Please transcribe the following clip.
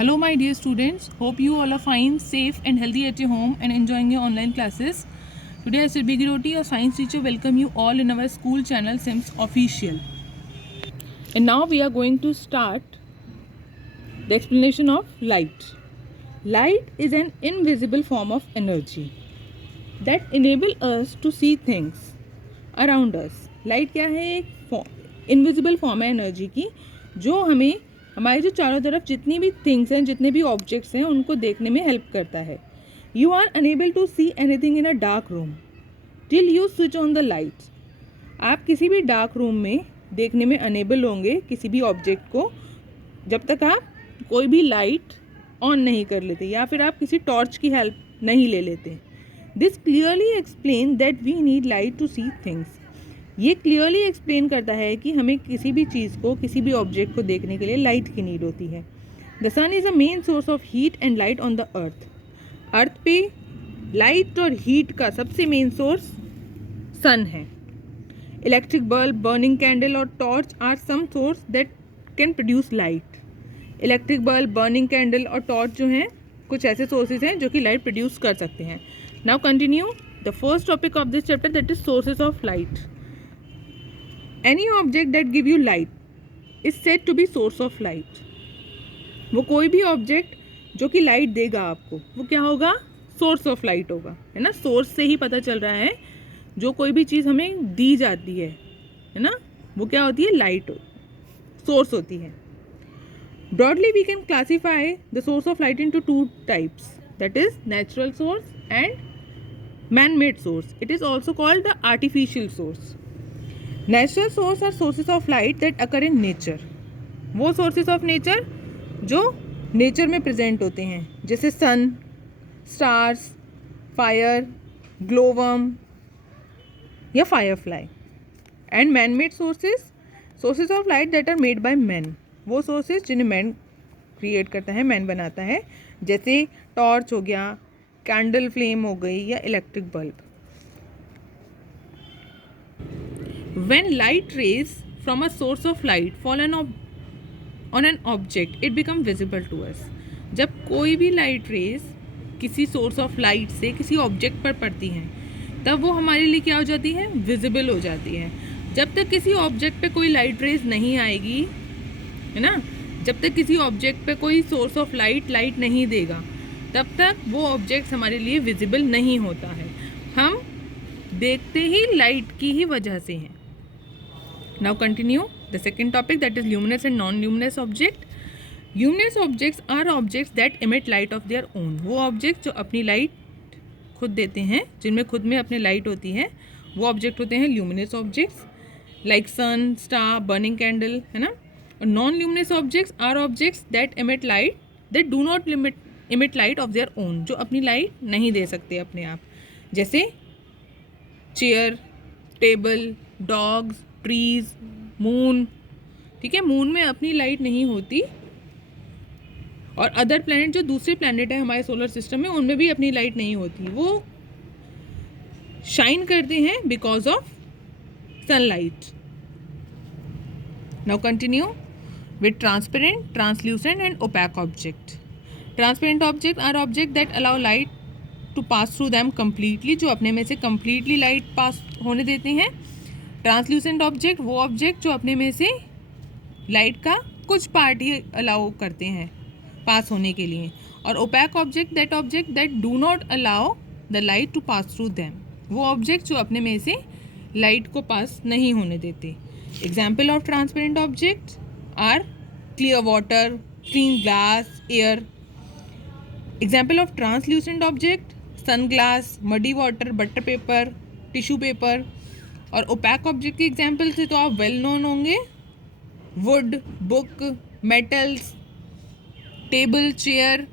Hello, my dear students. Hope you all are fine, safe, and healthy at your home and enjoying your online classes. Today, I, Sirbhi Giroti, your science teacher, welcome you all in our school channel Sims Official. And now we are going to start the explanation of light. Light is an invisible form of energy that enable us to see things around us. Light क्या है? एक invisible form है energy की जो हमें हमारे जो चारों तरफ जितनी भी थिंग्स हैं, जितने भी ऑब्जेक्ट्स हैं, उनको देखने में हेल्प करता है. You are unable to see anything in a dark room till you switch on the light. आप किसी भी डार्क रूम में देखने में अनेबल होंगे किसी भी ऑब्जेक्ट को जब तक आप कोई भी लाइट ऑन नहीं कर लेते या फिर आप किसी टॉर्च की हेल्प नहीं ले लेते. This clearly explain that we need light to see things. ये क्लियरली एक्सप्लेन करता है कि हमें किसी भी चीज़ को, किसी भी ऑब्जेक्ट को देखने के लिए लाइट की नीड होती है. The sun is a main source of heat and light on the earth. Earth पे लाइट और हीट का सबसे मेन सोर्स सन है. इलेक्ट्रिक बल्ब, बर्निंग कैंडल और torch are some source that can produce light. Electric bulb, burning candle और torch जो हैं कुछ ऐसे सोर्सेज हैं जो कि लाइट प्रोड्यूस कर सकते हैं. Now continue the first topic of this chapter, that is sources of light. Any object that give you light is said to be source of light. वो कोई भी ऑब्जेक्ट जो कि लाइट देगा आपको वो क्या होगा? सोर्स ऑफ लाइट होगा, है ना. सोर्स से ही पता चल रहा है जो कोई भी चीज़ हमें दी जाती है ना, वो क्या होती है? लाइट सोर्स होती है. Broadly we can classify the source of light into two types, that is natural source and man made source. It is also called the artificial source. Natural source are sources of light that occur in nature. वो sources of nature जो nature में present होते हैं, जैसे sun, stars, fire, glowworm या firefly. And man made sources of light that are made by man. वो sources जिन्हें man create करता है, मैन बनाता है, जैसे टॉर्च हो गया, कैंडल फ्लेम हो गई या electric bulb. When light rays from a source of light fall on an object, it becomes visible to us. जब कोई भी लाइट रेज किसी सोर्स ऑफ लाइट से किसी ऑब्जेक्ट पर पड़ती हैं तब वो हमारे लिए क्या हो जाती है? विजिबल हो जाती है. जब तक किसी ऑब्जेक्ट पे कोई लाइट रेज नहीं आएगी, है ना, जब तक किसी ऑब्जेक्ट पे कोई सोर्स ऑफ लाइट नहीं देगा तब तक वो ऑब्जेक्ट हमारे लिए विजिबल नहीं होता है. हम देखते ही लाइट की ही वजह से हैं. Now continue the second topic, that is luminous and non-luminous object. Luminous objects are objects that emit light of their own. वो ऑब्जेक्ट जो अपनी लाइट खुद देते हैं, जिनमें खुद में अपनी लाइट होती है, वो ऑब्जेक्ट होते हैं luminous objects, like sun, star, burning candle, है ना. और non luminous objects are objects that emit light that do not emit light of their own. जो अपनी लाइट नहीं दे सकते अपने आप, जैसे chair, table, dogs, trees, moon. ठीक है, मून में अपनी लाइट नहीं होती. और अदर प्लैनेट जो दूसरे प्लैनेट है हमारे सोलर सिस्टम में, उनमें भी अपनी लाइट नहीं होती. वो शाइन करते हैं because of sunlight. Now continue with transparent, translucent and opaque object. Transparent object are object that allow light to pass through them completely. जो अपने में से कम्प्लीटली लाइट पास होने देते हैं. ट्रांसल्यूसेंट ऑब्जेक्ट वो ऑब्जेक्ट जो अपने में से लाइट का कुछ पार्ट ही अलाउ करते हैं पास होने के लिए. और opaque object that do not allow the light to pass through them. वो ऑब्जेक्ट जो अपने में से लाइट को पास नहीं होने देते. Example of transparent object are clear water, clean glass, air. Example of translucent object sun glass, muddy water, butter paper, tissue paper. और ओपैक ऑब्जेक्ट के एग्जाम्पल से तो आप वेल नोन होंगे, wood, book, metals, table, chair,